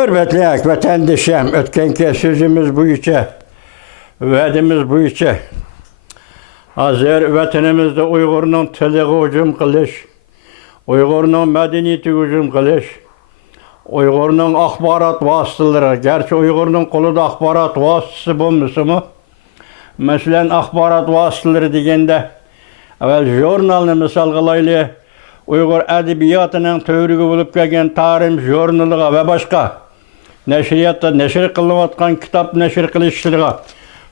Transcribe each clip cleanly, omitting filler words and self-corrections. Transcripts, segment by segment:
Hürmetli vatandaşım, ötkenki sözümüz bu içe, vədimiz bu içe. Hazır vətənimizdə Uyğurun tiliği hücum qilish, Uyğurun mədəniyyəti hücum qilish, Uyğurun axbarat vasitələri, gerçi Uyğurun qolunda axbarat vasitəsi bulmuşmu? Məsələn, axbarat vasitələri degəndə, əvvəl jurnalını misal qılaylı, Uyğur ədəbiyyatının tövrügü olub gələn tarih jurnalığa və başqa nəşriyyatda nəşr qılınıyatqan kitab nəşr qilishçiliğə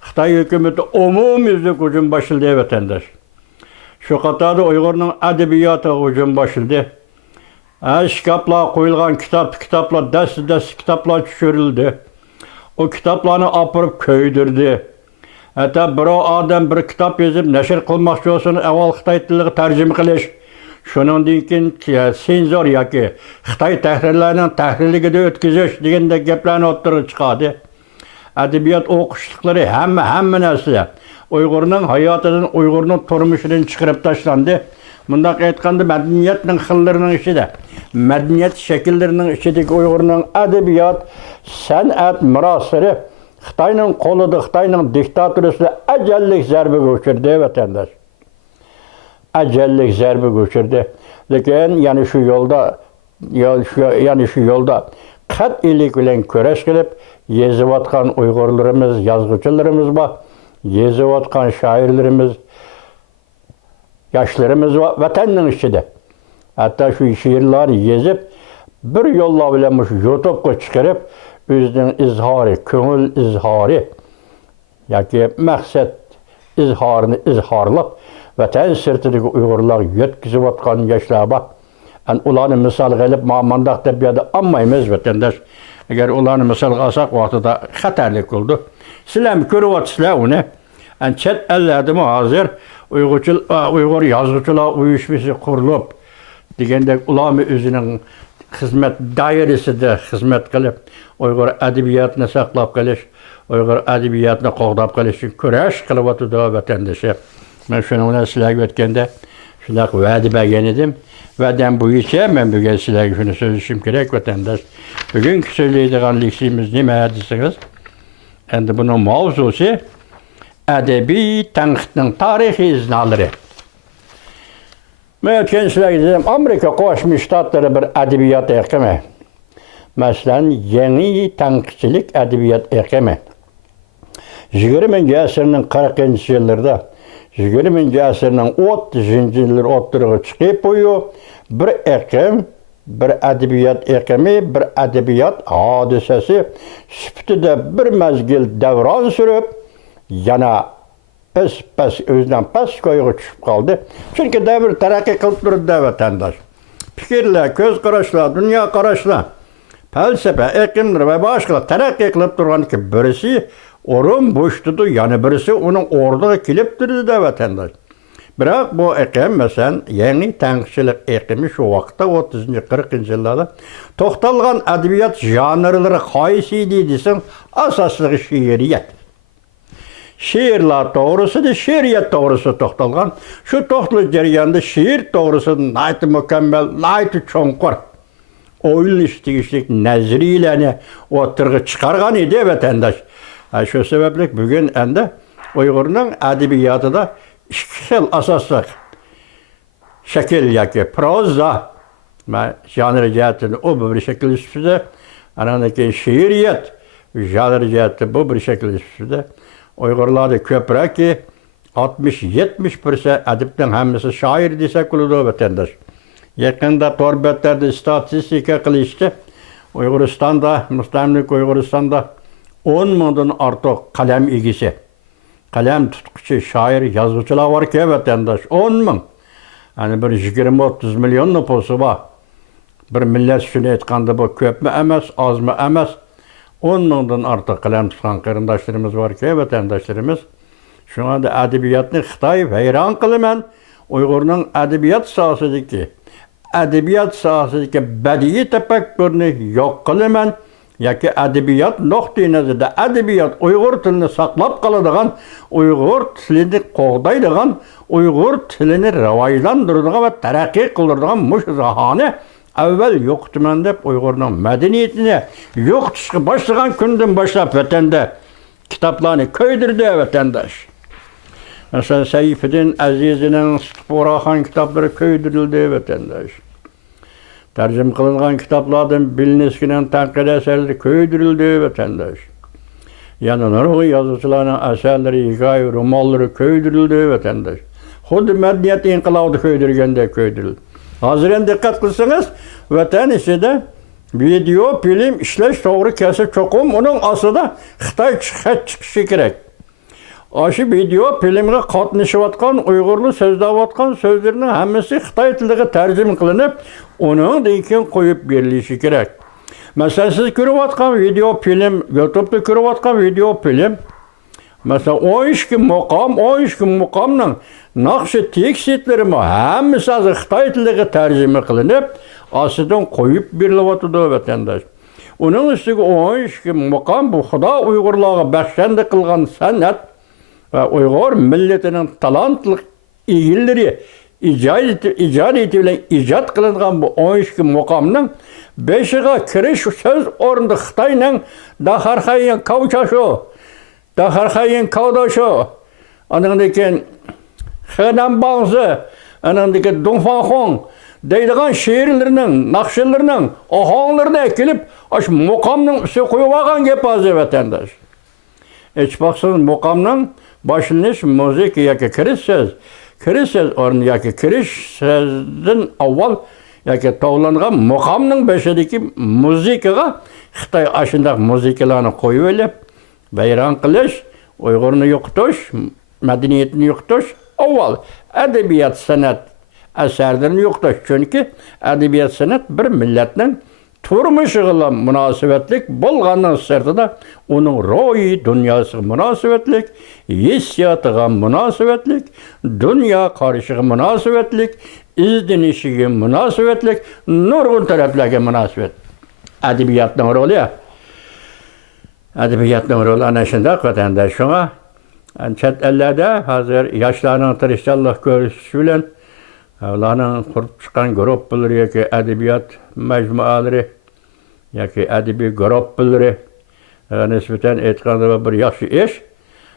Xitay hökuməti umumyüzlük hücum başladı vətəndaş. Şu qatarda Uyğurun ədəbiyyatı hücum başladı. Şkaplar qoyulğan kitaplar, dəst kitaplar düşürüldü. O kitaplarını apırıb köydürdü. Hətta bir adam bir kitap yazıb nəşr qılmaqçı olsun, əvvəl Xitay tiliga tərcümə qilish. Şunundan keyin senzor yoki Xitay tahrirlarining tahrirligida o'tkazish degandek gaplarni o'ttirib chiqadi. Adabiyot o'qishliklari hamma narsa Uyg'urning hayotidan, Uyg'urning turmushidan chiqarib tashlandi. Bundaq aytganda madaniyatning xillarining ichida, madaniyat shakllarining ichidagi Uyg'urning adabiyot, san'at merosini Xitoyning qo'lida, Xitoyning diktaturasida ajallik zarbaga uchirdi vatandosh. Ajallik zarba ko'chirdi. Lekin yani şu yolda qat'iylik bilan kurash qilib yezayotgan Uyg'urlarimiz, yozuvchilarimiz bor, yezayotgan shoirlarimiz, yoshlarimiz bor vatanning ichida. Hatto shu she'rlarni yezib bir yo'llar bilan YouTube'ga chiqarib o'zining izhori, ko'ngil izhori yoki maqsad izhorini izhorlab vatan sirtidagi Uyg'urlar yetkizayotgan yoshlar bor. Ularni misol qilib ma'mandaq deb yerda olmaymiz vatandosh. Agar ularni misol olsak vaqtida xatarlik bo'ldi. Sizlar ko'ryapsizlar uni. Chet ellarda hozir Uyg'ur yozuvchilar uyushmasi qurilib degandek ularni o'zining xizmat doirasida xizmat qilib Uyg'ur adabiyotini saqlab qolish, Uyg'ur adabiyotini qo'g'dab qolish uchun kurash qilyapti vatandoshlar. Ben şunu sizlerge ötkende, sizlerge vədi bəgən edim. Vədəm bu içə, mən bugün sizlerge şunu sözüşüm gerek vatandaş. Bugünkü söyleydiğin liksimiz ne məhədisiniz? Endi bunun mavzusu, ədəbi tənqidin tarixi iznaları. Mən ötkən sizlerge dedim, Amerika Qoşmuş Ştatları bir ədəbiyyat əqimi. Məsələn, yeni tənqidçilik ədəbiyyat əqimi. 20. əsrinin 40. yıllarda 20. asrning 30. yillar o'ttirig'i chiqib qo'yu bir aqim, bir adabiyot aqimi, bir adabiyot hodisasi sifatida bir mazgil davron surib, yana o'zidan pastgo'yga tushib qoldi. Chunki davr taraqqiy qilib turibdi vatandosh. Fikrlar, ko'z qarashlar, dunyo qarashlar, falsafa, aqimlar va boshqa taraqqiy qilib turganki birisi o'rin bo'shdi, yana birisi uning o'rniga kelib turdi vatandosh. Biroq bu aqim masalan yangi tanqidchilik aqimi shu vaqtda 30-40 yillarda to'xtalgan adabiyot janrlari qaysi edi desang, asosligi she'riyat. She'rlar to'g'risida, she'riyat to'g'risida to'xtalgan. Shu to'xtalish jarayonida she'r to'g'risida nayt mukammal, nayt cho'nqur o'ylash tegishli nazariyalarni o'tirg'i chiqargan edi vatandosh. Şu sebeple bugün endi Uyg'urning adabiyotida ikki xil asosli shakl yoki proza janr jihatdan o bir shakl ustida, ana keyin she'riyat janr jihatdan bu bir shakl ustida Uyg'urlarda ko'praki 60-70% adibning hammasi shoir desak bo'ladi vatandosh. Yaqinda to'rbatlarda statistika qilishdi. Uyg'uristonda, mustamlik Uyg'uristonda 10 mingdan ortiq qalam egisi, qalam tutquchi shoir, yozuvchilar bor-ki vatandosh 10 ming. Yani bir 20-30 milyon nüfusu bor. Bir millat uchun aytganda bu ko'pmi emas, ozmi emas. 10 mingdan ortiq qalam tutgan qarindoshlarimiz bor-ki vatandoshlarimiz. Shunga da adabiyotni Xitoy hayron qilaman. Uyg'urning adabiyot sohasidagi badiiy tafakkurni yo'q qilaman. Yoki adabiyot nuqtai nazarida adabiyot Uyg'ur tilini saqlab qoladigan, Uyg'ur tilini qo'g'daydigan, Uyg'ur tilini rivojlantiradigan va taraqqiy qildiradigan mush sohani evvel yoktuman deb Uyg'urning madaniyatini yo'qotishga boshlagan kundan boshlab vatanda kitoblarni ko'ydirdi vatandosh. Mesela Seyfeddin Aziz'in Oraxon kitoblari ko'ydirildi vatandosh. Tercüme kılınan kitaplardan bilineskinen tanqid eserleri köydürüldü vatandaş. Yani nurg'u yazıcılarının eserleri, hikaye, romanları köydürüldü vatandaş. Xuddi medeniyet inqilabı köydürgende köydürüldü. Hazırın dikkat kılsanız, vatan içinde video, film, işleş, doğru kesip çokum, onun aslında Xitay çıkışı gerek. Aşı video, filmge qatnışıvatkan, Uygurlu sözdavatkan sözlerinin hemmesi Xitay tiliga tercüme kılınıp, onun deyken koyup birleşi gerek. Mesela siz görüvatkan video film, YouTube'da görüvatkan video film, mesela 13 gün muqamның naqşı tekstlerimi hemmesi azı Xitay tiliga tercüme kılınıp, asıdan koyup birlevatıdı vatandaş. Onun üstüge 13 gün muqam bu Xuda Uygurlarga bəxşendi kılgan sanat ve Uygur milletinin talantlı ilgilileri icat etiyle icat kılıngan bu 13 gün muqamның 5'e kiriş söz orunda Xitay'nın Daharxayın kavçaşı, Daharxayın kavdaşı, anındaki Henan Bağızı, anındaki Dongfanxong deydiğen şehirlerinin, nakşelerinin, ahanglarına ekilip aş muqamның üstü koyuvagan gep azı vatandaş. Hiç baksanız muqamның başlaniş müzik yaki kiriş söz orun yaki kiriş sözden avval yaki tavlangan muqamның beşedeki müzikaga Xitay aşındaq müzikalarını koyuvelip bayram qilish, Uyg'urni yo'qotish, madaniyatni yo'qotish, avval adabiyat sanat eserlerini yo'qotish. Çünkü adabiyat sanat bir milletning turmushiga munosabatlik bo'lganning sirtida onun ruhiy dunyosiga munosabatlik, hissiyotiga munosabatlik, dunyo qarashiga munosabatlik, izlanishiga munosabatlik, nurg'un taraflarga munosabat. Adabiyatning roli. Adabiyatning roli ana shunday vatandaş. Şuna chet ellarda hozir yoshlarning tirishchanlik ko'rsatishi bilan ularning qurib chiqqan gruppalar yoki adabiyot majmualari yoki adabiy gruppaları nisbatan aytganda bir yaxshi ish.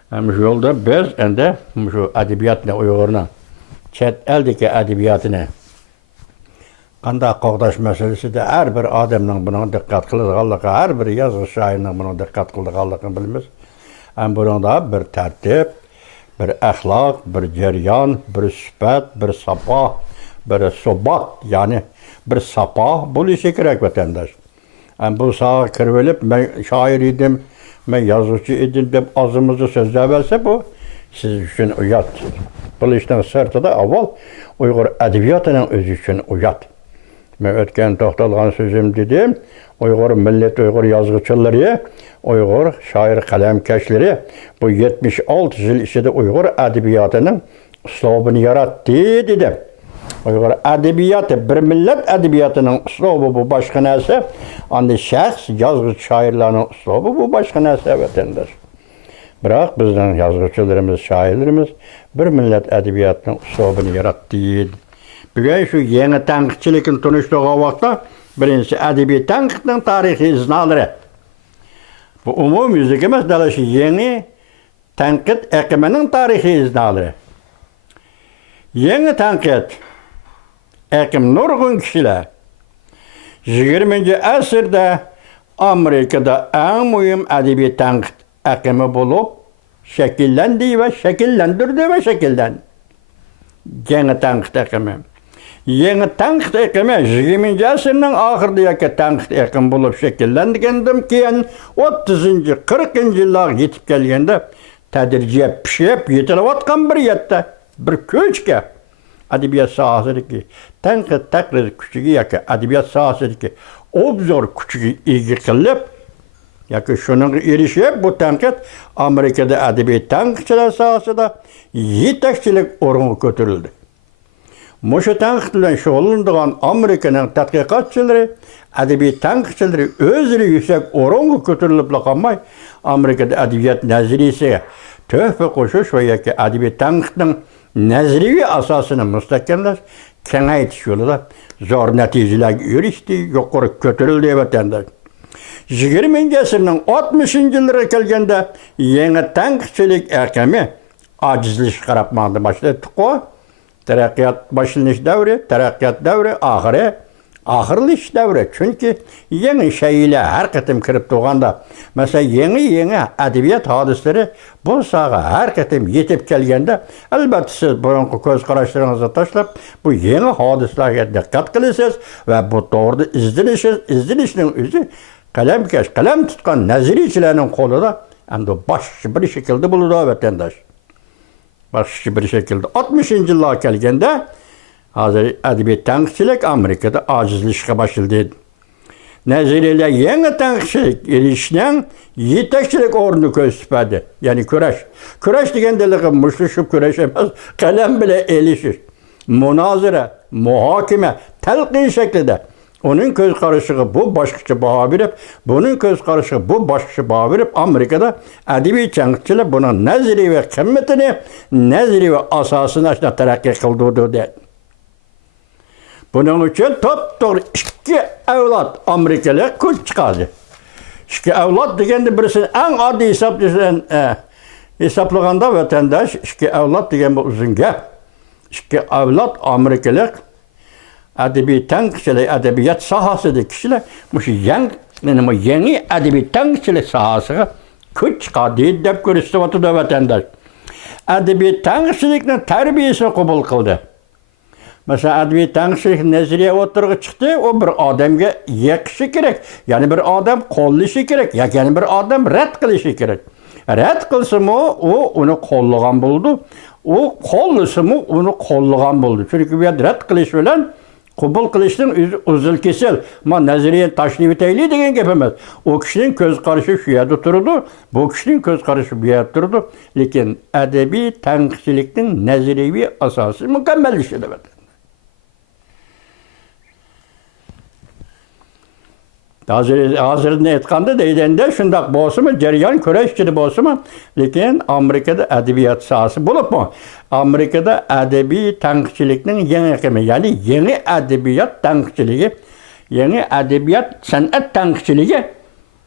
Shu yo'lda biz endi shu adabiyotni Uyg'urning chet eldagi adabiyotini qanday qo'g'dash masalasida har bir odamning buni diqqat qiladiganligi, har bir yozuvchi shoirning buni diqqat qiladiganligini bilamiz. Bunda bir tartib, bir axloq, bir jarayon, bir sifat, bir safo, bir subat, ya'ni bir safo bo'lishi kerak vatandosh. Bu sağa kirvelip ben şair idim, ben yazıcı idim deb ağzımızı sözləversə bu siz üçün uyat. Bu işin sırtı da avval Uyghur edebiyatının özü üçün uyat. Ben ötken toxtalğan sözüm dedim, Uyghur millet, Uyghur yazgıçıları, Uyghur şair kalemkeşleri bu 76 yıl içinde Uyghur edebiyatının üslubunu yarattı dedim. Uyghur edebiyatı, bir millet edebiyatının üslubu bu başka neyse, andi şəxs, yazgıç şairlerinin üslubu bu başka neyse vatandaş. Bırak bizden yazgıçılarımız, şairlerimiz bir millet edebiyatının üslubunu yarattı. Bugün şu yeni tanqidçilikin tunuştuğu vaxtda birincisi edebi tanqidin tarihi iznaları. Bu umum yüzlük emas, dalışı yeni tanqid ekiminin tarihi iznaları. Yeni tanqid ekim nurgun kişiler 20. asırda Amerika'da en mühim edebi tanqid ekimi bulup şekillendi ve şekillendirdi ve şekillendi. Yeni tanqid ekimi. Yeni tanqid ekimi 20. asırın ahırdaki tanqid ekim bulup şekillendigendim keyin 30. 40. yıllar yetip gelgende tedriciye pişip yetilevatkan bir yette, bir köçke edebiyat sahasındaki tanqid takrir küçüğü yoki edebiyat sahasındaki obzor küçüğü ilgi qilib yoki şunun erişip bu tanqid Amerika'da edebi tanqidçiler sahasında yetakchilik o'rniga ko'tarildi. Muşu tanqid bilan shug'ullanadigan Amerikaning tadqiqotchilari, edebi tanqidchilari o'zlari yuksak o'ringa ko'tarilib qolmay, Amerikada edebiyot nazariyasiga tuhfa qo'shish va yoki edebi tanqidning nazariy asosini mustahkamlash, kengaytirish yo'lida zor neticelerge erişti, yukarı kötürüldü vatandaş. 20. asırning 60. yillariga kelganda yangi tanqidchilik aqimi ajizlish qarab maqdi boshladi-ku. Taraqqiyot boshlanish davri, taraqqiyot davri oxirlash davri. Chunki yangi shaylar har qatim kirib turganda, masalan, yangi adabiyot hodislari bu sohaga har qatim yetib kelganda, albatta siz burungi ko'z qarashlaringizni tashlab, bu yangi hodislarga diqqat qilasiz va bu to'g'rida izlanishning o'zi qalamkash, qalam tutgan nazariyachilarning qo'lida endi boshqa bir shaklda bo'ladi vatandosh. Boshqa bir shaklda 60-yillarga kelganda hozir adabiyot tanqidchilik Amerikada ojizlashga boshladi. Nazariyalar yangi tanqidchilik erishishning yetakchilik o'rnini ko'rsatadi. Ya'ni kurash. Kurash degandalig'i mushtlashib kurash emas, qalam bilan elishish. Munozara, muhokama, talqin shaklida. Onun göz qarashiga bu boshqacha baho berib, buning göz qarashiga bu boshqacha baho berib, Amerikada adabiy tanqidchilar buning nazariy va qimmatini, nazariy va asosini ashuna taraqqiy qildi. Buning uchun to'g'ri ikki avlod Amerikalik kuch chiqadi. Ikki avlod deganda birisini eng oddiy hisoblaganda vatandosh ikki avlod degan bu uzun gap. Ikki avlod Amerikalik adabiyot tanqidchilik, adabiyot sohasidagi kishilar yangi adabiyot tanqidchilik sohasiga kuch chiqadi deb ko'rsatyapti vatandosh. Adabiyot tanqidchilikning tarbiyasini qabul qildi. Mesela adabiyot tanqidchilik nazariya o'tirg'i chiqdi, o bir odamga yeqishi kerak, ya'ni bir odam qo'llashi kerak, ya'ni bir odam rad qilishi kerak. Rad qilsa-mu, u uni qo'llagan bo'ldi. U qo'llasa-mu, uni qo'llagan bo'ldi. Chunki bu rad qilish bilan qabul qilishning uzil kesel, ma nazariya tashlab etaylik degan gap emas. O kishining ko'z qarashi shu yerda turdi, bu kishining ko'z qarashi bu yerda turdi, lekin adabiy tanqidchilikning nazariyaviy asosi mukammallashadi. Hozirni aytganda deydanda shundoq bo'lsa-mu, jarayon kurashchili bo'lsa-mu, lekin Amerikada adabiyot sohasi bo'libmi? Amerikada adabiy tanqidchilikning yangi qismi, ya'ni yangi adabiyot tanqidchiligi, yangi adabiyot san'at tanqidchiligi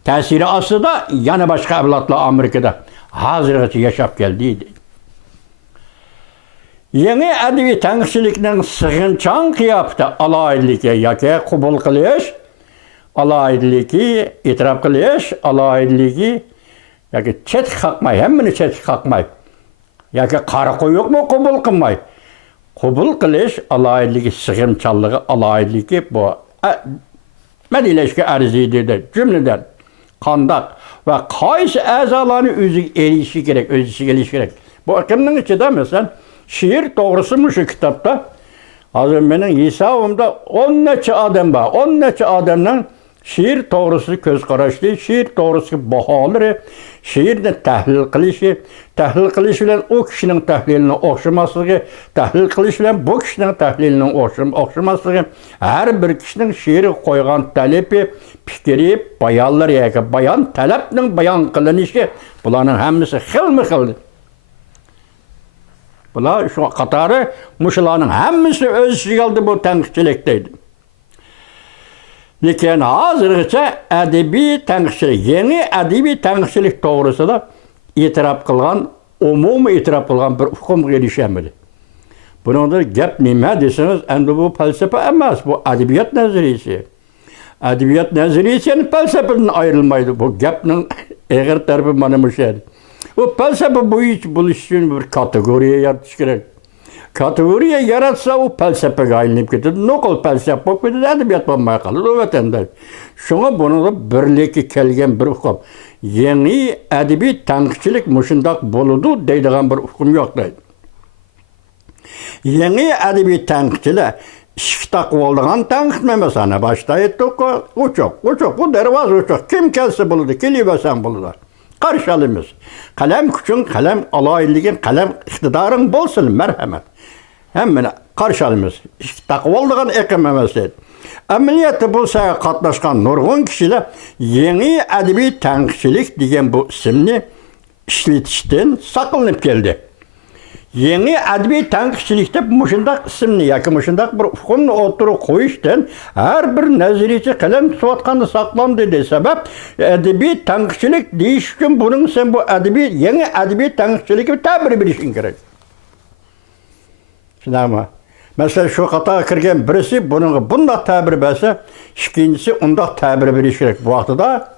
ta'siri ostida yana boshqa avlodlar Amerikada hozirgacha yashab keldi. Yangi adabiy tanqidchilikning sig'inchon qiyofada aloyidligi yoki qabul qilish, alayidligi, e'tirof qilish, alayidligi yoki chet qaqmay, hammani chet qaqmay, yoki qari qo'yuqmi qabul qilmay. Qabul qilish alayidligi, sig'imchonligi, alayidligi bu madilashga arziydi jumladan qandoq va qaysi a'zolarni o'ziga erishi kerak, o'ziga elish kerak. Bu aqimning ichida masalan she'r to'g'risi shu kitobda hozir mening hisobimda 10 necha odam bor. 10 necha odamdan she'r to'g'risida ko'z qarashli, she'r to'g'risida baholari, she'rni tahlil qilish bilan o kishining tahlilining o'xshamasligi, tahlil qilish bilan bu kishining tahlilining o'xshamasligi, har bir kishining she'ri qo'ygan talabi, fikri, bayonlari yoki bayon talabning bayon qilinishi, bularning hammasi xilma-xil. Bular shu qatori mushularning hammasi o'z ichiga oldi bu tanqidchilik deydi. Lekin hozirgacha adabiy tanqidchilik, yangi adabiy tanqidchilik to'g'risida e'tirof qilgan, umumiy e'tirof qilgan bir hukmga erishilmadi. Buningda gap nima desangiz, endi bu falsafa emas, bu adabiyot nazariyasi. Adabiyot nazariyasining falsafadan ayrilmaydi. Bu gapning eg'ir tarafi mana bu şey. O falsafa bo'lish uchun bir kategoriya yaratish kerak. Kategoriya yaratsa o falsafaga aylanib ketadi. Nuqul falsafa bo'lib ketadi, adabiyot bo'lmay qoladi vatandash. Shunga buningda birlikka kelgan bir hukm. Yangi adabiy tanqidchilik mushundoq bo'ladi deydigan bir hukm yo'q deydi. Yangi adabiy tanqidchilar ishki taqvoldigan tanqid emas, ana boshda aytdik, uchoq, u darvoz uchoq. Kim kelsa bo'ladi, kelaversan bo'ladi. Qarshi olamiz. Qalam kuching, qalam aloyidliging, qalam iqtidoring bo'lsin, marhamat. Hammani qarshi olamiz. Taqvoldigan aqim emas deydi. Amaliyotda bu sohaga qatnashgan nurg'un kishilar yangi adabiy tanqidchilik degan bu ismni ishlatishdan saqlanib keldi. Yeni ədəbi tənqidçilikdə muşundaq isimni yoki muşundaq bir hukmni o'tirib qo'yishdan har bir nazariyachi qalam tutayotganini saqlamdi de sabab ədəbi tənqidçilik deyish uchun buning sen bu yeni ədəbi tənqidçilikka ta'bir berishing kerak. Tushunarmi? Mesela şu qatağa kirgan birisi buningga bundoq ta'bir bersa, ikkinchisi undoq ta'bir berish kerak. Bu vaqtida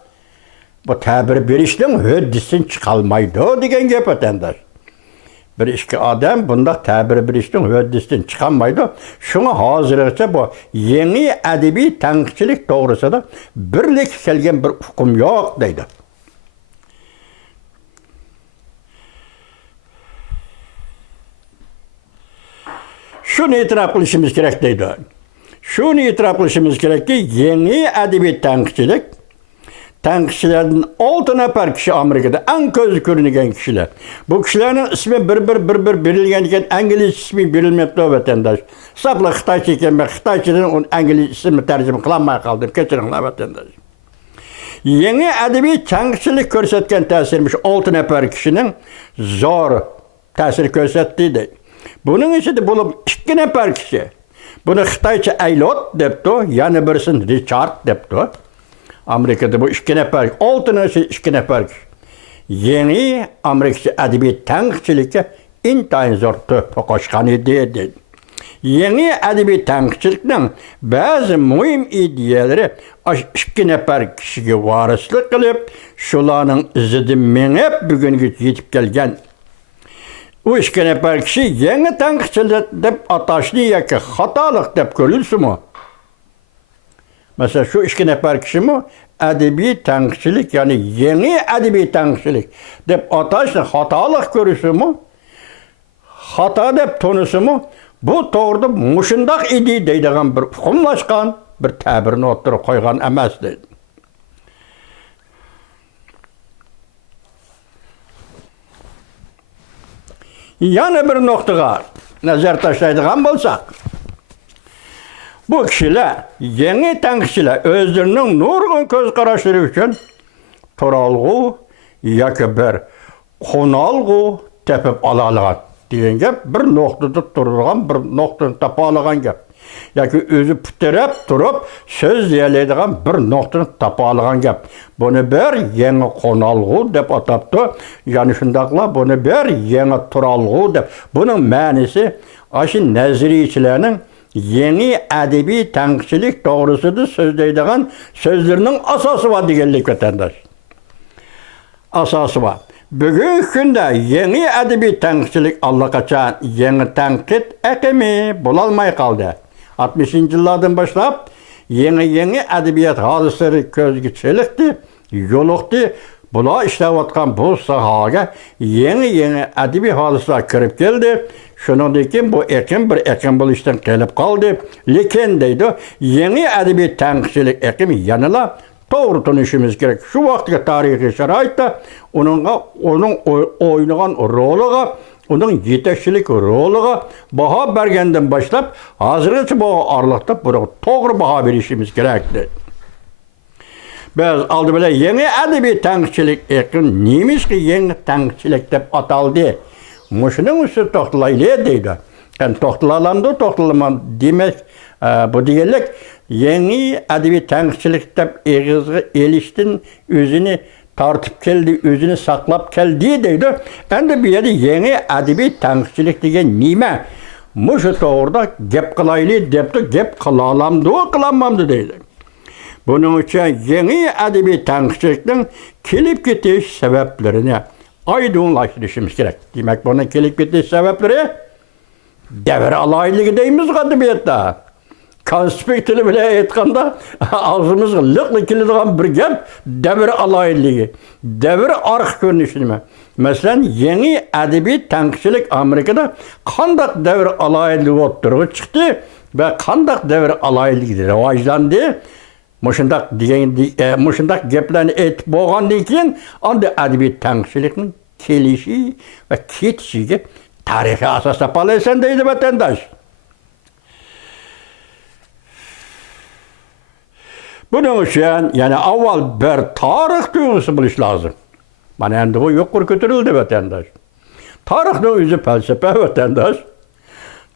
bu ta'bir berishdan huddisin chiqolmaydi degan gap vatandosh. Bir ikki odam bundoq ta'bir berishdan huddisin chiqolmaydi. Shunga hozirgacha bu yangi adabiy tanqidchilik to'g'risida birlik kelgan bir hukm yo'q deydi. Şunu itiraf qilishimiz kerak deydi. Şunu itiraf qilishimiz kerakki, yangi adabiy tanqidchilardan 6 nafar kishi Amerikada eng ko'zi ko'ringan kishilar. Bu kishilarning ismi bir berilgan ekan, ingliz ismi berilmayapti vatandosh. Hisobla Xitoycha ekan, men Xitoychadan uni ingliz ismini tarjima qilolmay qoldim. Kechiringlar vatandosh. Yangi adabiy tanqidchilik ko'rsatgan ta'sirimiz 6 nafar kishining zo'r ta'sir ko'rsatdi deydi. Bunun içinde bulup 2 nafar kishi. Bunu Xitoycha Aylot debdi, yana birisini Richard debdi. Amerikada bu 2 nafar, 2 nafar kishi. Yeni Amerikacha adabiy tanqidchilikka intayin zo'r tuhfa qo'shgan edi. Yeni adabiy tanqidchilikning ba'zi muhim ideyalari 2 nafar kishiga varislik qilib, shularning izidan mengib bugunga yetib kelgan. Bu 2 nafar kishi yangi tanqidchilik deb atashni yoki xatolik deb ko'rilsinmi? Mesela şu 2 nafar kishimi adabiy tanqidchilik, ya'ni yangi adabiy tanqidchilik deb atashni xatolik ko'rishimi? Xato deb to'nisimi? Bu to'g'rida mushundoq edi deydigan bir hukmlashgan bir ta'birni o'tirib qo'ygan emas deydi. Yana bir nuqtaga nazar tashlaydigan bo'lsak, bu kishilar, yangi tanqidchilar o'zlarining nurg'un ko'z qarashlari uchun turalg'u yoki bir qo'nalg'u tepib ola olgan degan gap, bir nuqtada turgan, bir nuqtani topa olgan gap. Yoki o'zi putirab turib so'z deyiladigan bir nuqtani topa olgan gap. Buni bir yangi qo'nalg'u deb atabdi. Ya'ni shundaqla buni bir yangi turalg'u deb. Buning ma'nosi aşı nazariyachilarning yangi adabiy tanqidchilik to'g'risida so'zlaydigan so'zlarining asosi bor deganlik vatandosh. Asosi bor. Bugungi kunda yangi adabiy tanqidchilik allaqachon yangi tanqid aqimi bo'lolmay qoldi. 60-yillardan boshlab yangi adabiyot hodisalari ko'zga chelikdi, yo'liqdi. Bular ishlayotgan bu sohaga yangi adabiy hodisalar kirib keldi. Shuningdek bu aqim bir aqim bo'lishdan kelib qoldi. Lekin deydi, yangi adabiy tanqidchilik aqimi yanada to'g'ri tunishimiz kerak. Shu vaqtga tarixiy sharoitda uning o'ynagan roliga, uning yetakchilik roliga baho bergandan boshlab hozirgacha bu oraliqda buni to'g'ri baho berishimiz kerakdi. Biz oldi bilan yangi adabiy tanqidchilik aqim nemishki yangi tanqidchilik deb ataldi. Muşunun üstü toxtalaylı deydi. Yani toxtalalandı, toxtalaman demek bu diyelik yeni adabiy tanqidchilik deb egizga elishtin o'zini tartib keldi, o'zini saqlab keldi deydi. Endi bu yerda yangi adabiy tanqidchilik degan nima? Mushu to'g'rida gap qilayli debdi, gap qilalamdi, qilamamdi deydi. Buning uchun yangi adabiy tanqidchilikning kelib ketish sabablarini aydınlaştırışımız gerek. Demek bunun kelip ketiş sebepleri devir alayligi deyimiz adabiyatda. Konspektili bile aytganda ağzımızga lıqlı kiladigan bir gap devir alayligi. Devir arx ko'rinishimi. Masalan, yangi adabiy tanqidchilik Amerikada qandaq devir alayligi o'tirib chiqdi va qandaq devir alayligi rivojlandi. Muşundaq gaplarni aytib bo'lgandan keyin onda adabiy tanqidchilikning kelishi va ketishiga tarixiy asos topalaysan deydi vatandosh. Buning uchun yana avval bir tarix tuyg'usi bo'lish lozim. Mana endi bu yuqori ko'tarildi vatandosh. Tarixning o'zi falsafa vatandosh.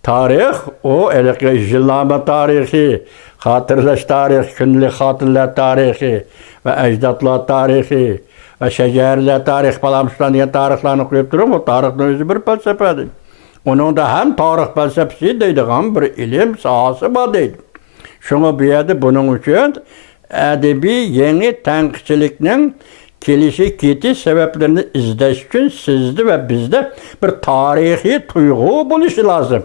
Tarix o yillama tarihi, hatırlaş tarihi, günlük hatırlar tarihi ve ecdatlar tarihi ve şecerler tarihi falan diye tarihlerini koyup durum. O tarihin özü bir felsefedir. Onun da hem tarih felsefesi deydi, hem bir ilim sahası var deydi. Şunu bir yerde bunun için edebi yeni tenkçiliknin gelişi kiti sebeplerini izleş için sizde ve bizde bir tarihi duygu buluşu lazım.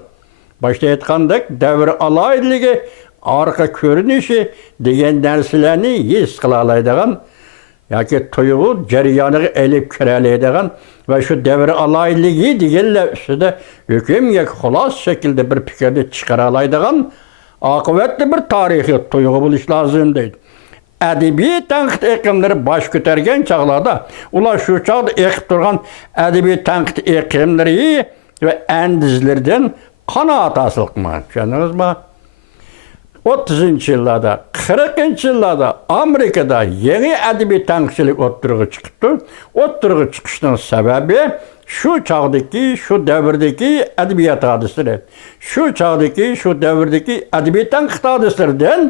Başta aytgandek devir alayligi, arka görünüşü degan narsalarni his qila oladigan yoki tuyg'u jarayoniga elib kira oladigan va shu devir alayligi deganlar ustida hukmga xulos shaklda bir fikrni chiqara oladigan oqibatli bir tarixiy tuyg'u bo'lishi lozim deydi. Adabiy tanqid iqlimlari bosh ko'targan chog'larda ular shu chog'da eqib turgan adabiy tanqid iqlimlari va andizlardan qanoat hosil qilmoqchi. Tushundingizmi? 30 yillarda, 40 yillarda Amerikada yangi adabiy tanqidchilik o'ttirg'i chiqibdi. O'ttirg'i chiqishning sababi shu chog'dagi, shu davrdagi adabiyot hodislari, shu chog'dagi, shu davrdagi adabiy tanqid hodislaridan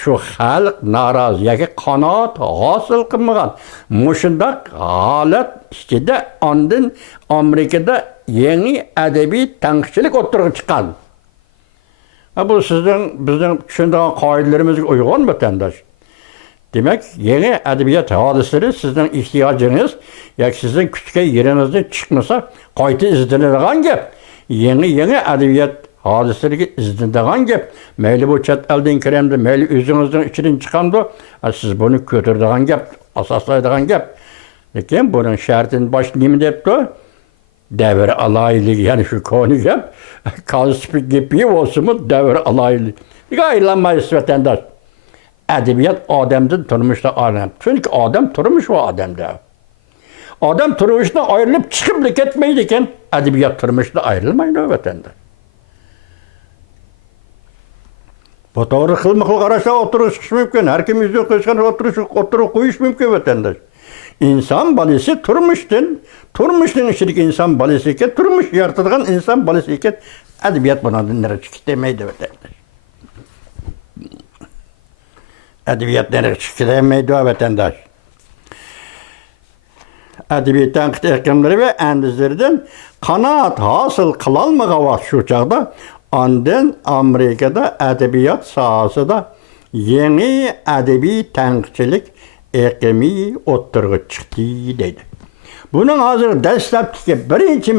shu xalq norozi yoki qanoat hosil qilmagan. Mushundaq holat ichida ondan Amerikada yangi adabiy tanqidchilik o'ttirg'i chiqqan. Bu bizning tushunadigan qoidalarimizga uyg'un vatandosh. Demak, yangi adabiyot hodislari sizning ehtiyojingiz yoki sizning kutgan yeringizdan chiqmasa, qayta izlanadigan gap. Yangi adabiyot hodislariga izlanadigan gap. Mayli bu chet eldan kiramdi, mayli o'zingizning ichidan chiqamdi, siz buni ko'taradigan gap, asoslaydigan gap. Lekin buning shartini bosh nima debdi? Devir alaylı, yani şu konu gap, kalspik gibi olsun mu devir alaylı. Gaylanmayız vatandaş. Edebiyat adamdan turmuşda adam. Çünkü adam turmuş o adamda. Adam turmuşda ayrılıp çıkıp ketmeydiken edebiyat turmuşda ayrılmayın o vatandaş. Bu doğru kılmaklı karşıda oturuş mümkün. Her kim yüzü kışkan oturup koyuş mümkün vatandaş. İnsan balisi turmuştun içindeki insan balisi iken, turmuş yaratılan insan balisi iken, edebiyat buna nereye çıktı demeydi vatandaş. Edebiyat nereye çıktı demeydi vatandaş. Edebiyat tanqid iqlimleri ve endizlerden kanaat hasıl kılalmağa var şu çağda, ondan Amerika'da edebiyat sahası da yeni edebi tanqidçilik iqlimi o'ttirg'i chiqdi deydi. Bunun hozir dastlabki birinchi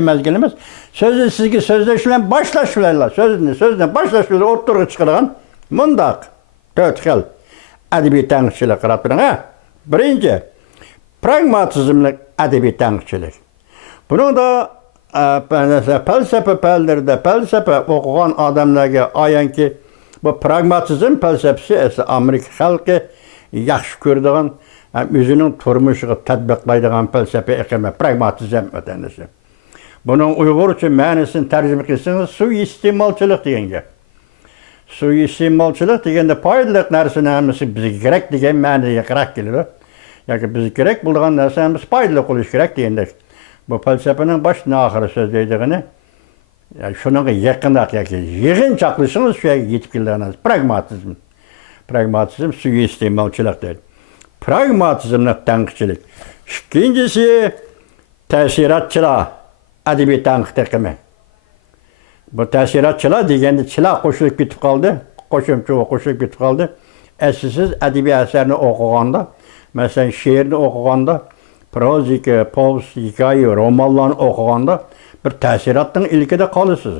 mezgil emas, so'zni sizga so'zlashlar boshlashlar, so'zni boshlashlar o'ttirg'i chiqargan mundaq 4 xil adabiy tanqidchilik qarab turing. Birinchi pragmatizmlik adabiy tanqidchilik. Bunun da falsafa fanlarida falsafa o'qigan odamlarga ayonki bu pragmatizm felsefasi esa Amerika xalqi yaxshi ko'radigan, o'zining turmushiga tatbiqlaydigan falsafa iqlimi, pragmatizm vatandashi. Buning uyg'urcha ma'nosini tarjima qilsangiz suiiste'molchilik degan gap. Suiiste'molchilik deganda foydali narsani hammasi bizga kerak degan ma'noga kerak keladi. Yoki bizga kerak bo'lgan narsamiz foydali bo'lishi kerak degandek. Bu falsafaning boshdan oxiri so'zlaydigani, shunga yaqinroq yoki yig'inchoqlishingiz shu yerga yetib kelgansiz. Pragmatizm. Pragmatizm suiiste'molchilik deydi. Pragmatizmlik tanqidchilik. İkincisi ta'siratchilar adabiy tanqid iqlimi. Bu ta'siratchilar deganda chilar qo'shilib ketib qoldi, qo'shimcha qo'shilib ketib qoldi. Siz adabiy asarni o'qiganda, masalan she'rni o'qiganda, prozika, povest, hikoya, romanlarni o'qiganda bir ta'siratning ilkida qolasiz.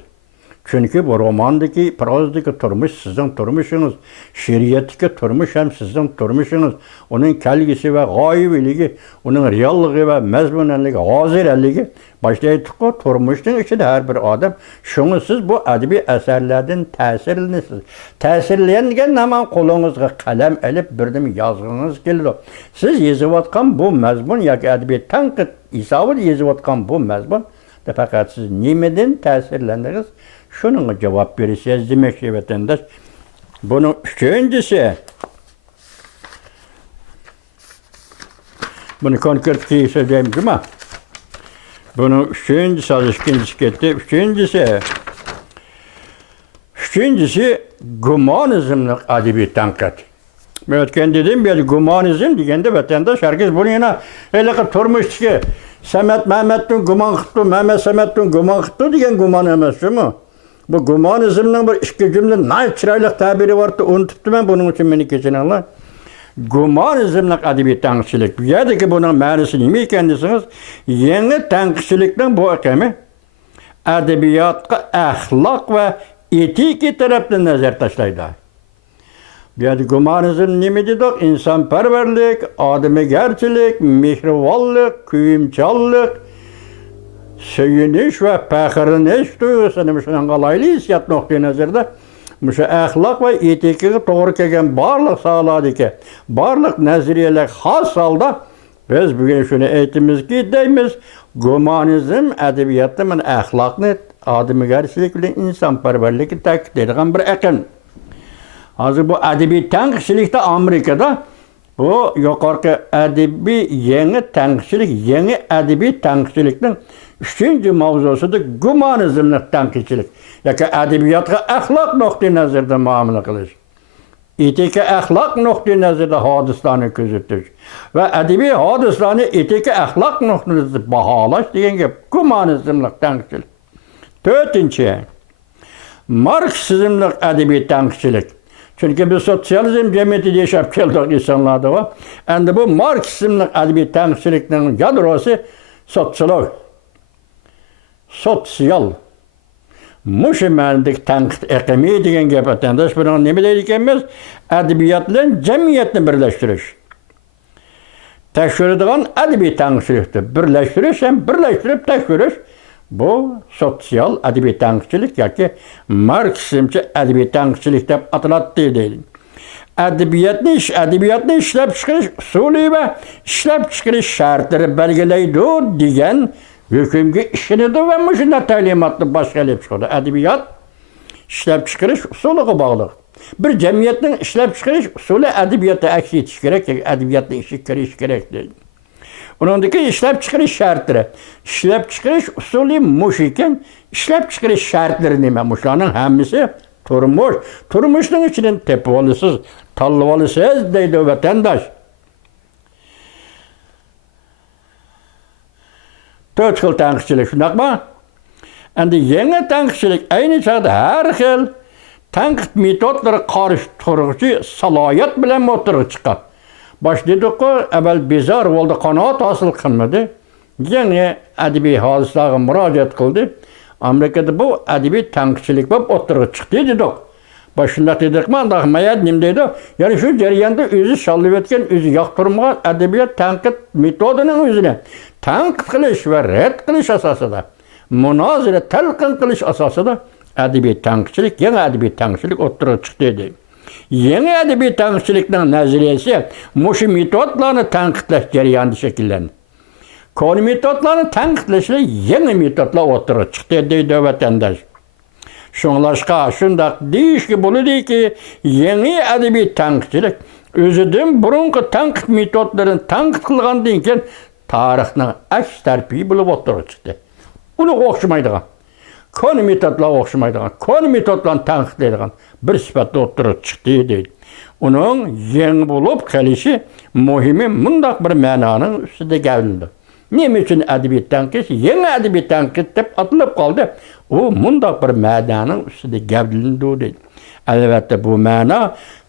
Çünkü bu romandaki, prozdaki turmuş sizin turmuşunuz, şiiriyetdeki turmuş hem sizin turmuşunuz, onun kelgisi ve gaybiligi, onun reallığı ve mezmunelliği, hazirelliği, başta ayttık ki turmuşun içinde her bir adam, şunu siz bu edebi eserlerden tesirlinisiniz. Tesirleyen hemen kolunuzga kalem elip birdim yazgınız geliyor. Siz yazıvatkan bu mezmun, ya ki edebi tanqid, isabet yazıvatkan bu mezmun, de fakat siz nimeden tesirlendiniz? Şunun cevap verirsiniz demek ki vatandaş. Bunun üçüncüsü, bunu konkret söyleyeyim ama Bunun üçüncüsü, az ikincisi gitti. Üçüncüsü gumanizmlik adabi tanqid. Ben ötken dedim ya, gumanizm degende vatandaş herkes bunu yana öyle ki turmuş ki Samet Mehmet'in guman qıptı, Mehmet Samet'in guman qıptı degen guman emas mi? Bu gumanizmning bir ikki cümle nay chiroyli tabiri vardı, unutibdi men, buning uchun meni kechiringlar. Gumanizmlik adabiy tanqidchilik. Bu yerdagi buning ma'nosi nima ekan desangiz, yangi tanqidchilikning bu aqami adabiyotga axloq va etika tarafdan nazar tashlaydi. Bu yerda gumanizm nima dedik? İnsanparvarlik, odamgarchilik, mehribonlik, kuyimchanlik, suyunish va faxrlanish tuyg'usini shunga alayli hissiyat nuqtai nazarda mushu axloq va etikaga to'g'ri kelgan barliq sohalardagi barliq nazariyalar xos holda biz bugun shuni aytamizki, deymiz, gumanizm adabiyotda mana axloqni, odamgarchilik bilan insonparvarlikni ta'kidlaydigan bir aqim. Hozir bu adabiy tanqidchilikda Amerikada bu yuqorqi adabiy yangi tanqidchilik, yangi adabiy tanqidchilikning üçüncü mavzusudur gumanizmlik tanqidchilik. Yoki adabiyotga axloq nuqtai nazardan muomala qilish. Etika axloq nuqtai nazarda hodislarni kuzatish va adabiy hodislarni etika axloq nuqtai nazarda baholash degan gap gumanizmlik tanqidchilik. To'rtinchi, marksizmlik adabiy tanqidchilik. Çünkü biz sosyalizm cemiyeti yaşap keldik insanlarda var. Endi bu marksizmlik adabiy tanqidchilikning yadrosi sotsiolog. Sosyal. Mushu ma'nodagi tanqid aqimi degan gap vatandosh buni nima deydi ekanmiz? Adabiyot bilan jamiyatni birlashtirish. Tekshiradigan adabiy tanqidchilikdir. Birlashtirish ham birlashtirib tekshirish. Bu sosyal adabiy tanqidchilik yoki marksizmcha adabiy tanqidchilik deb ataladi deydi. Adabiyotni ishlab chiqarish usuli va ishlab chiqarish shartlari belgilaydi degan hükümge işinidir ve müşünde talimatlı başkalep çıkıyordu. Edebiyat, işlep çıkarış usulüne bağlı. Bir cemiyetin işlep çıkarış usulü edebiyata aksi yetiş gerek, edebiyatla işi gerek değil. Onundaki işlep çıkarış şartları. İşlep çıkarış usulü muş iken, işlep çıkarış şartları neyme? Muşanın hemisi turmuş. Turmuşun içinin tepivalısız, tallıvalısız deydi vatandaş. Dört xil tanqidchilik, shunaqmi? Endi yangi tanqidchilik ayni chog'da har xil tanqid metodlari qarish turg'uchi salohiyat bilan o'tirib chiqadi. Boshlaydi-ku, avval bezor bo'ldi, qanoat hosil qilmadi. Yangi adabiy hodisalarga murojaat qildi. Amerikada bu adabiy tanqidchilik bo'lib o'tirib chiqdi dedik. Boshunda dedikmi, undaq mayad nim deydi? Ya'ni shu jarayonda o'zi shalib o'tgan, o'zi yoqtirmagan adabiyot tanqid metodining o'zini tanqid qilish va rad qilish asosida, munozara talqin qilish asosida adabiy tanqidchilik, yangi adabiy tanqidchilik o'tirib chiqdi deydi. Yangi adabiy tanqidchilikning nazariyasi mushu metodlarni tanqidlash jarayonida shakllandi. Koni metodlarni tanqidlashlar yangi metodlar o'tirib chiqdi deydi vatandosh. Şunlaşqa şundaq deyishki bo'ladiki, yangi adabiy tanqidchilik o'zidan burungi tanqid metodlarini tanqid qilgandan keyin tarixning aks tarbiy bo'lib o'tirib chiqdi. Uni o'xshamaydigan, koni metodlar o'xshamaydigan, koni metodlarni tanqidlaydigan bir sifatda o'tirib chiqdi deydi. Uning yangi bo'lib qolishi muhimi mundaq bir ma'noning ustida gavlandi. Nima uchun adabiy tanqid, yangi adabiy tanqid deb atalib qoldi? O mundaq bir ma'noning ustida gavlandi deydi. Albatta bu ma'no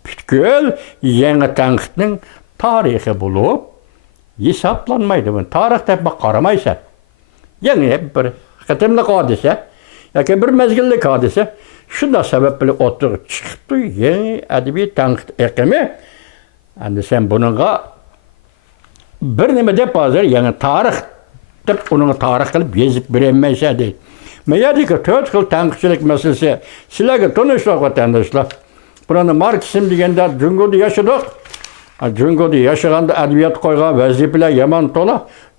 butkul yangi tanqidning tarixi bo'lib hisoblanmaydi. Buni tarix deb qaramaysan. Yangi bir qatimli hodisa yoki bir mezgillik hodisa shunday sabab bilan o'tirib chiqibdi yangi adabiy tanqid aqimi. Endi sen buningga bir nima deb hozir yangi tarix deb uni tarix qilib yozib berolmaysan deydi. Meyadiki dört xil tanqidchilik masalasi sizlarga tanishroq vatandoshlar. Buni marksizm deganda Jungoda yashadik. Jungoda yashaganda adabiyot qo'ygan vazifalar yomon to'la.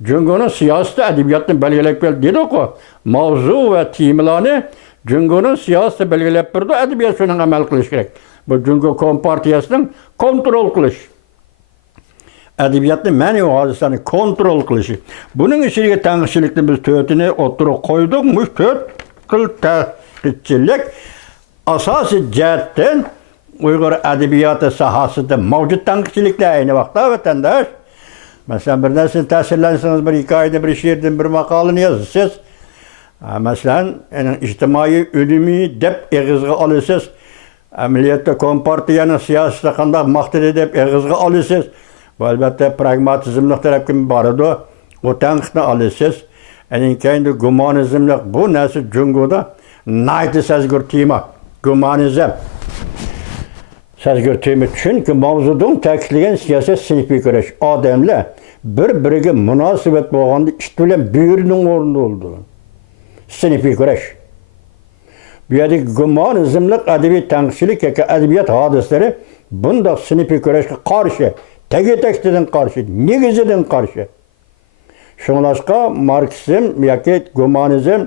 Jungoning siyosati adabiyotni belgilab berdi dedi-ku. Mavzu va temalarni Jungoning siyosati belgilab berdi, adabiyot shuni amal qilish kerak. Bu Jungo kompartiyasining kontrol qilish. Edebiyatni ma'ni hodisani kontrol qilishi. Buning ichiga tanqidchilikni biz to'rtini o'tirib qo'ydik. Mush to'rt xil tanqidchilik asosiy jihatdan Uyg'ur adabiyoti sohasida mavjud tanqidchiliklar ayni vaqtda vatandosh. Masalan, bir narsani ta'sirlansangiz, bir hikoyani, bir she'rdan, bir maqolani yozasiz. Masalan, ijtimoiy ilmiy deb eg'izga olasiz. Amaliyotda Kompartiyani siyosatda qanday maqtadi deb eg'izga olasiz. Bu albatta pragmatizmlik tarafga boradi. O tanqidni olasiz. Keyin gumonizmlik bu narsa Jungoda naydi sazgur tema. Gumonizm. Sazgur tema chunki mavzudan ta'kidlagan siyosiy sinfiy kurash. Odamlar bir-biriga munosabat bo'lganda ish bilan buyurning o'rnida oldu. Sinfiy kurash. Bu yerdagi gumonizmlik adabiy tanqidchilik yoki adabiyot hodislari bundoq sinfiy kurashga qarshi, tegi-tekstidan qarshi, negizidan qarshi. Shunlashqa Marksizm yoki gumonizm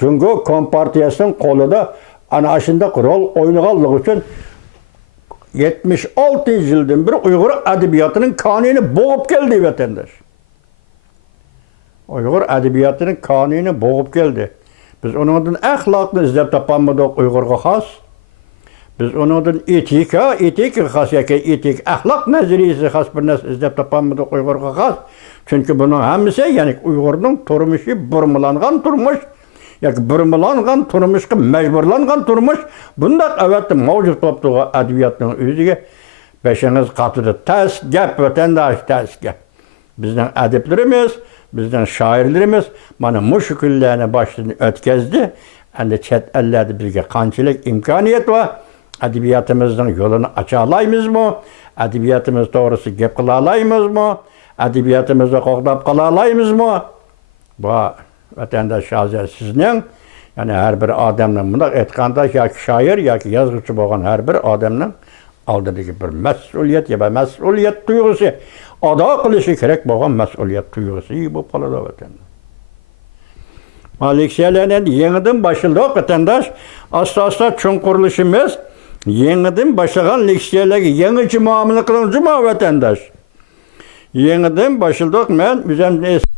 Jungo Kompartiyasining qo'lida ana shunday rol o'ynaganligi uchun 76 yildan beri Uyg'ur adabiyotining qonuni bo'g'ib keldi vatandosh. Uyg'ur adabiyotining qonuni bo'g'ib keldi. Biz onundan axloqni izlab topamadik Uyg'urga xos. Biz onundan etika xos yoki etik axloq nazariyasi xos bir narsa izlab topamadik Uyg'urga xos. Chunki buning hammasi, ya'ni Uyg'urning turmushi burmalangan turmush yoki burmalangan turmushga majburlangan turmush bunday avatda mavjud bo'lib turgan adabiyotning o'ziga beshingiz qatida tas gap vatandosh tas gap. Bizning adiblarimiz, bizning shoirlarimiz mana mushu kunlarni boshdan o'tkazdi. Endi chet ellarda bizga qanchalik imkoniyat va adabiyotimizning yo'lini ocha olamizmi? Adabiyotimiz to'g'risida gap qila olamizmi? Adabiyotimizni qo'g'dab qila olamizmi? Bu vatandosh hozir sizning, ya'ni har bir odamning bunday aytganda yoki shoir yoki yozuvchi bo'lgan har bir odamning oldidagi bir mas'uliyat va mas'uliyat tuyg'usi, ado qilishi kerak bo'lgan mas'uliyat tuyg'usi bo'lib qoladi vatandosh. Leksiyalarni yangidan boshlandi vatandosh. Asta-asta chunqurlashimiz yangidan boshlagan leksiyalarga yangicha muomala qilamiz vatandosh. Yangidan boshlandik. Men o'zimni